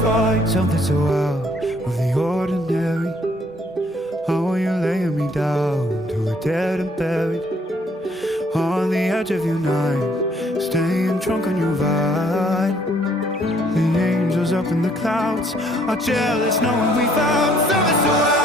find something so out of the ordinary. How are you laying me down to a dead and buried? On the edge of your night, staying drunk on your vine. The angels up in the clouds are jealous knowing we found something so out.